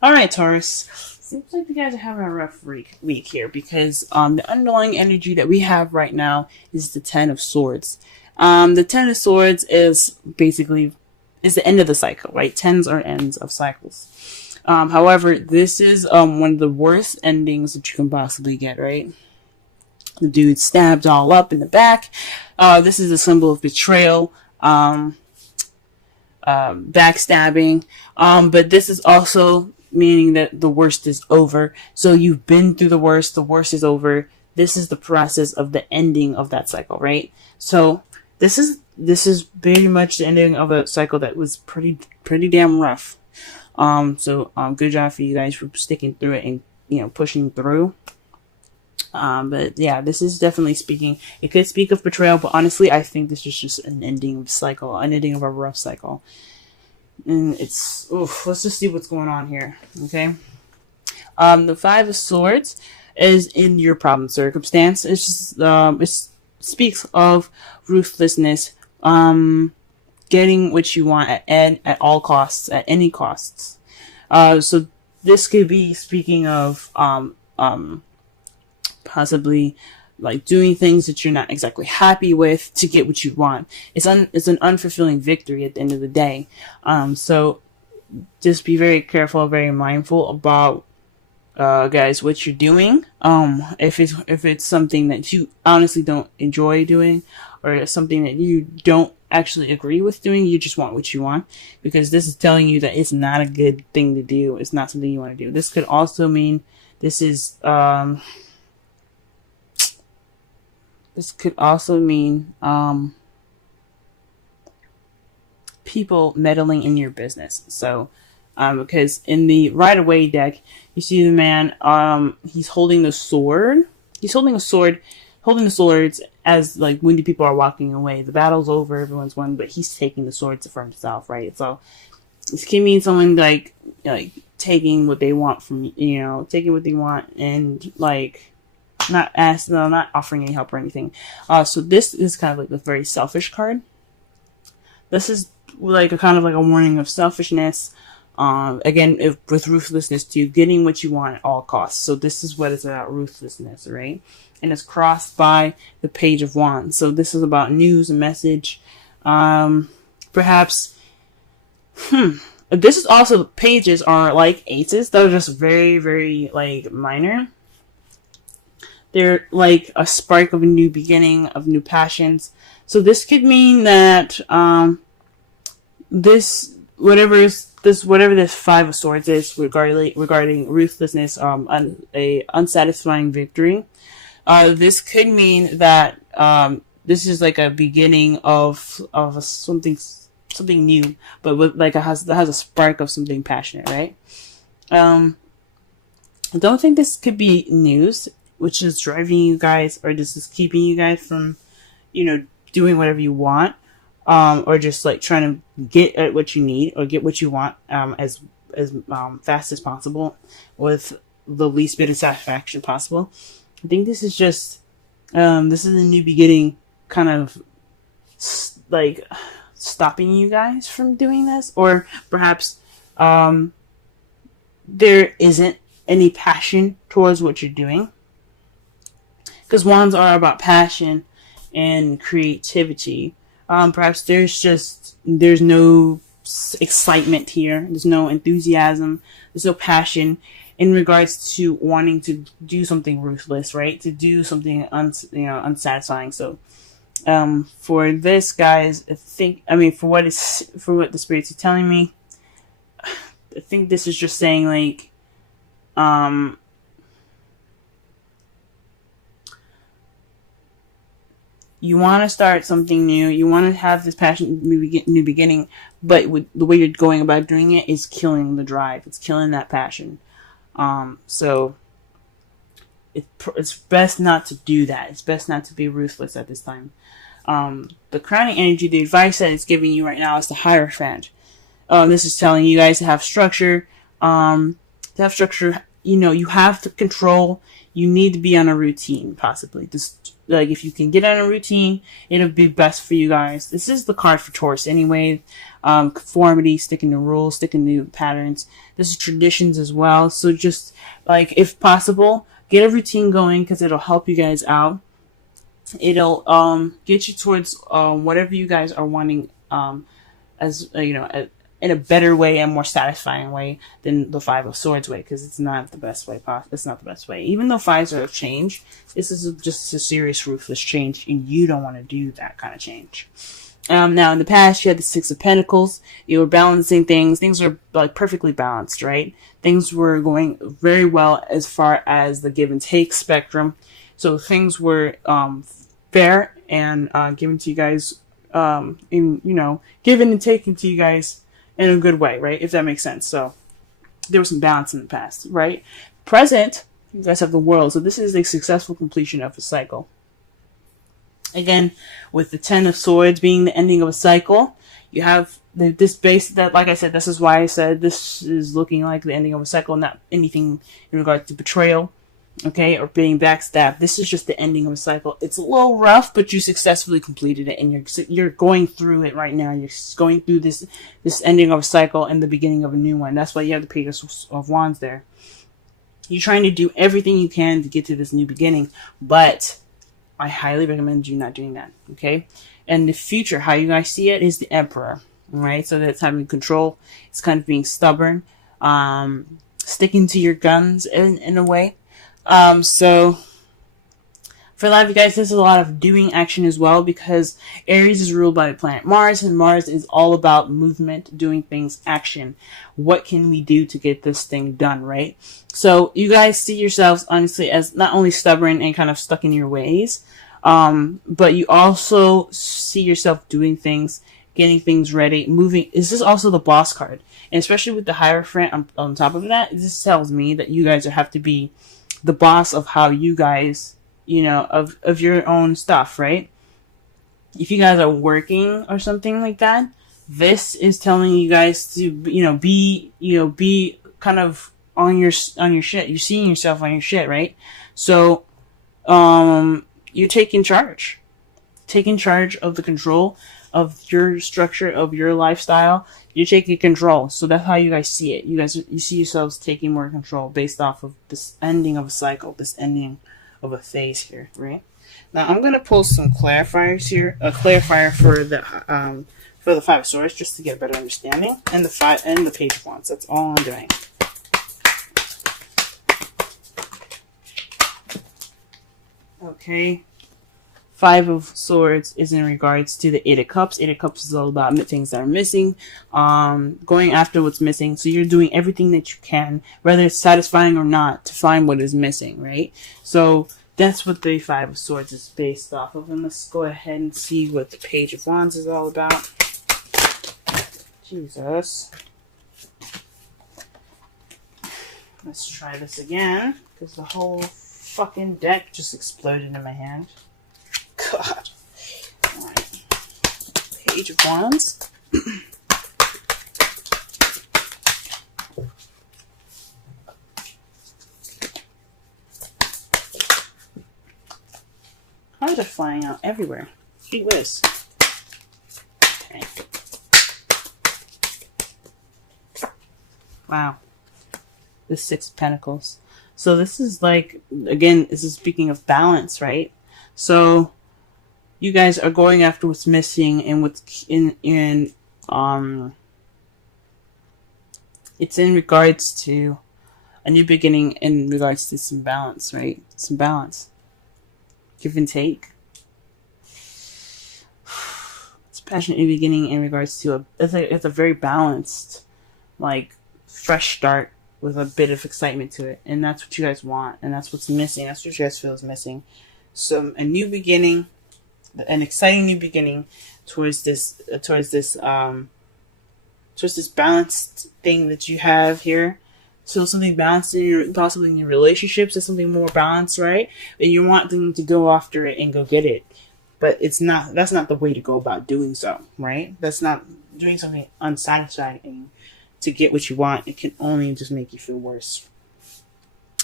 All right, Taurus. Seems like you guys are having a rough week here because the underlying energy that we have right now is the Ten of Swords. The Ten of Swords is basically is the end of the cycle, right? Tens are ends of cycles. However, this is one of the worst endings that you can possibly get, right? The dude stabbed all up in the back. This is a symbol of betrayal. Backstabbing. But this is also meaning that the worst is over. So you've been through the worst is over. This is the process of the ending of that cycle, right? So this is very much the ending of a cycle that was pretty damn rough. Good job for you guys for sticking through it and pushing through. But yeah, this is definitely speaking. It could speak of betrayal, but honestly, I think this is just an ending of cycle, an ending of a rough cycle. And let's just see what's going on here. Okay. The Five of Swords is in your problem circumstance. It's just, it speaks of ruthlessness, getting what you want at all costs, at any costs. So this could be speaking of, possibly like doing things that you're not exactly happy with to get what you want. It's an unfulfilling victory at the end of the day. So just be very careful, very mindful about, guys, what you're doing. If it's something that you honestly don't enjoy doing, or it's something that you don't actually agree with doing, you just want what you want, because this is telling you that it's not a good thing to do. It's not something you want to do. This could also mean this could also mean people meddling in your business. So, because in the Right Away deck, you see the man, he's holding the sword. He's holding the swords as like when the people are walking away. The battle's over, everyone's won, but he's taking the swords for himself, right? So this can mean someone like taking what they want from taking what they want and like not offering any help or anything. So this is kind of like a very selfish card. This is like a kind of like a warning of selfishness. Again, with ruthlessness too, getting what you want at all costs. So this is what it's about, ruthlessness, right? And it's crossed by the Page of Wands. So this is about news and message. Perhaps, this is also, pages are like aces. They're just very, very like minor. They're like a spark of a new beginning, of new passions. So this could mean that whatever this Five of Swords is regarding ruthlessness, a unsatisfying victory. This could mean that this is like a beginning of something new, but with that has a spark of something passionate, right? I don't think this could be news, which is driving you guys, or just is keeping you guys from, doing whatever you want, or just like trying to get at what you need or get what you want, as fast as possible with the least bit of satisfaction possible. I think this is just, this is a new beginning, kind of like stopping you guys from doing this, or perhaps, there isn't any passion towards what you're doing. Because wands are about passion and creativity. Perhaps there's no excitement here. There's no enthusiasm. There's no passion in regards to wanting to do something ruthless, right? To do something unsatisfying. So, for this, guys, for what the spirits are telling me, I think this is just saying like, you want to start something new. You want to have this passion, new beginning, but the way you're going about doing it is killing the drive. It's killing that passion. So it's best not to do that. It's best not to be ruthless at this time. The crowning energy, the advice that it's giving you right now is the Hierophant. This is telling you guys to have structure. You have to control. You need to be on a routine, possibly. Just like if you can get on a routine, it'll be best for you guys. This is the card for Taurus anyway. conformity, sticking to rules, sticking to patterns. This is traditions as well. So just like, if possible, get a routine going, because it'll help you guys out. It'll get you towards whatever you guys are wanting, as in a better way and more satisfying way than the Five of Swords way, because it's not the best way. It's not the best way. Even though fives are a change, this is just a serious, ruthless change, and you don't want to do that kind of change. Now, in the past, you had the Six of Pentacles. You were balancing things. Things were like perfectly balanced, right? Things were going very well as far as the give and take spectrum. So things were fair and given to you guys, given and taken to you guys in a good way, right? If that makes sense. So there was some balance in the past, right? Present, you guys have the World. So this is a successful completion of a cycle. Again, with the Ten of Swords being the ending of a cycle, you have this base that, like I said, this is why I said this is looking like the ending of a cycle, not anything in regard to betrayal, okay, or being backstabbed. This is just the ending of a cycle. It's a little rough, but you successfully completed it, and you're going through it right now. You're going through this ending of a cycle and the beginning of a new one. That's why you have the Page of Wands there. You're trying to do everything you can to get to this new beginning, but I highly recommend you not doing that, okay? And the future, how you guys see it, is the Emperor, right? So that's having control. It's kind of being stubborn, sticking to your guns in a way. So for a lot of you guys, there's a lot of doing action as well, because Aries is ruled by the planet Mars, and Mars is all about movement, doing things, action. What can we do to get this thing done, right? So you guys see yourselves, honestly, as not only stubborn and kind of stuck in your ways, but you also see yourself doing things, getting things ready, moving. This is also the Boss card. And especially with the Hierophant on top of that, this tells me that you guys have to be the boss of how you guys, of your own stuff, right? If you guys are working or something like that, this is telling you guys to, be kind of on your shit. You're seeing yourself on your shit, right? So, you're taking charge of the control of your structure, of your lifestyle. You're taking control. So that's how you guys see it. You see yourselves taking more control based off of this ending of a cycle, this ending of a phase here, right? Now I'm gonna pull some clarifiers here, a clarifier for the Five of Swords, just to get a better understanding, and the Page of Wands. That's all I'm doing. Okay. Five of Swords is in regards to the Eight of Cups. Eight of Cups is all about things that are missing, going after what's missing. So you're doing everything that you can, whether it's satisfying or not, to find what is missing, right? So that's what the Five of Swords is based off of. And let's go ahead and see what the Page of Wands is all about. Jesus. Let's try this again, because the whole fucking deck just exploded in my hand. God. Alright. Page of Wands. Cards are flying out everywhere. Gee whiz. Okay. Wow. The Six of Pentacles. So this is like, again, this is speaking of balance, right? So you guys are going after what's missing, and what's it's in regards to a new beginning, in regards to some balance, right? Some balance. Give and take. It's a passionate new beginning in regards to it's a very balanced, like, fresh start with a bit of excitement to it. And that's what you guys want, and that's what's missing. That's what you guys feel is missing. So a new beginning, an exciting new beginning towards this balanced thing that you have here. So something balanced possibly in your relationships, is something more balanced, right? And you want them to go after it and go get it. But that's not the way to go about doing so, right? That's not doing something unsatisfying to get what you want. It can only just make you feel worse.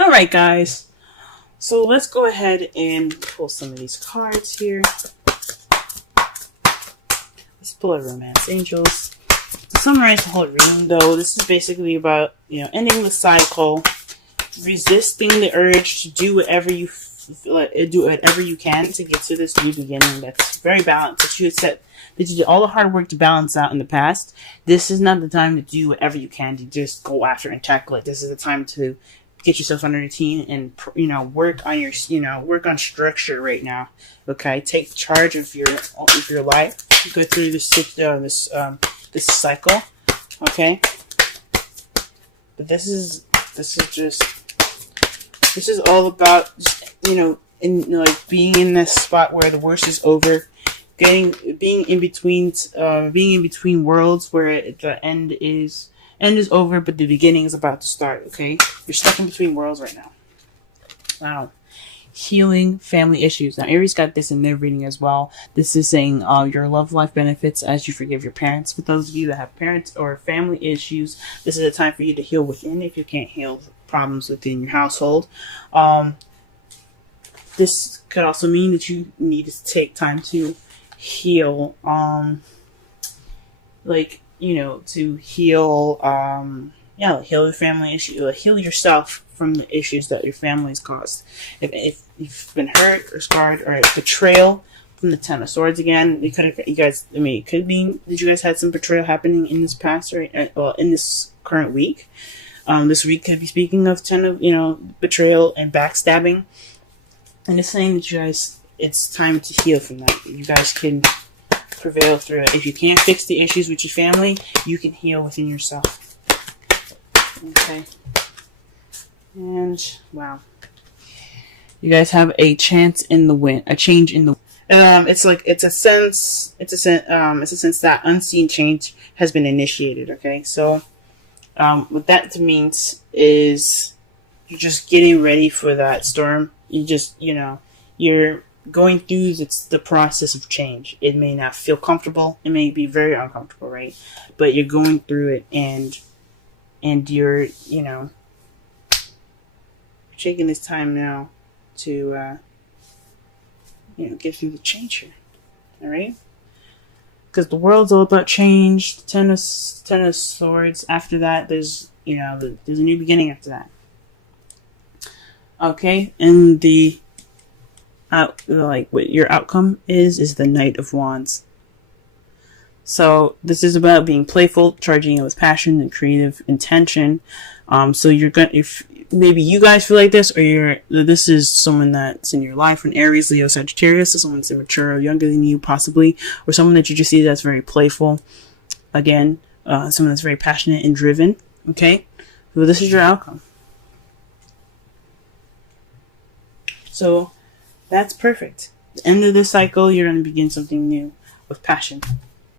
Alright, guys. So let's go ahead and pull some of these cards here. Let's pull a Romance Angels. summarize the whole reading, though, this is basically about, ending the cycle, resisting the urge to do whatever you feel like, do whatever you can to get to this new beginning that's very balanced, that you did all the hard work to balance out in the past. This is not the time to do whatever you can to just go after and tackle it. This is the time to get yourself on a routine and, work on your, work on structure right now. Okay, take charge of your life. Go through this cycle. Okay, but this is all about, being in this spot where the worst is over, being in between worlds where the end is over, but the beginning is about to start. Okay, you're stuck in between worlds right now. Wow. Healing family issues. Now, Aries got this in their reading as well. This is saying your love life benefits as you forgive your parents. For those of you that have parents or family issues, this is a time for you to heal within if you can't heal problems within your household. This could also mean that you need to take time to heal, to heal, heal the family issue, heal yourself from the issues that your family's caused. If you've been hurt or scarred or betrayal from the Ten of Swords again, it could mean that you guys had some betrayal happening in this past or in this current week. This week could be speaking of betrayal and backstabbing, and it's saying that you guys, it's time to heal from that. You guys can prevail through it. If you can't fix the issues with your family, you can heal within yourself. Okay. And wow, you guys have a chance in the wind, a change in the. It's a sense that unseen change has been initiated. Okay, so what that means is you're just getting ready for that storm. You're going through the process of change. It may not feel comfortable. It may be very uncomfortable, right? But you're going through it, and you're taking this time now to get through the change here. All right, because the world's all about change. The Ten of Swords. After that, there's a new beginning after that. Okay, and what your outcome is the Knight of Wands. So this is about being playful, charging it with passion and creative intention. So you're gonna, if maybe you guys feel like this, or this is someone that's in your life, an Aries, Leo, Sagittarius, so someone that's immature or younger than you possibly, or someone that you just see that's very playful. Again, someone that's very passionate and driven. Okay, so this is your outcome. So that's perfect. At the end of this cycle, you're going to begin something new with passion.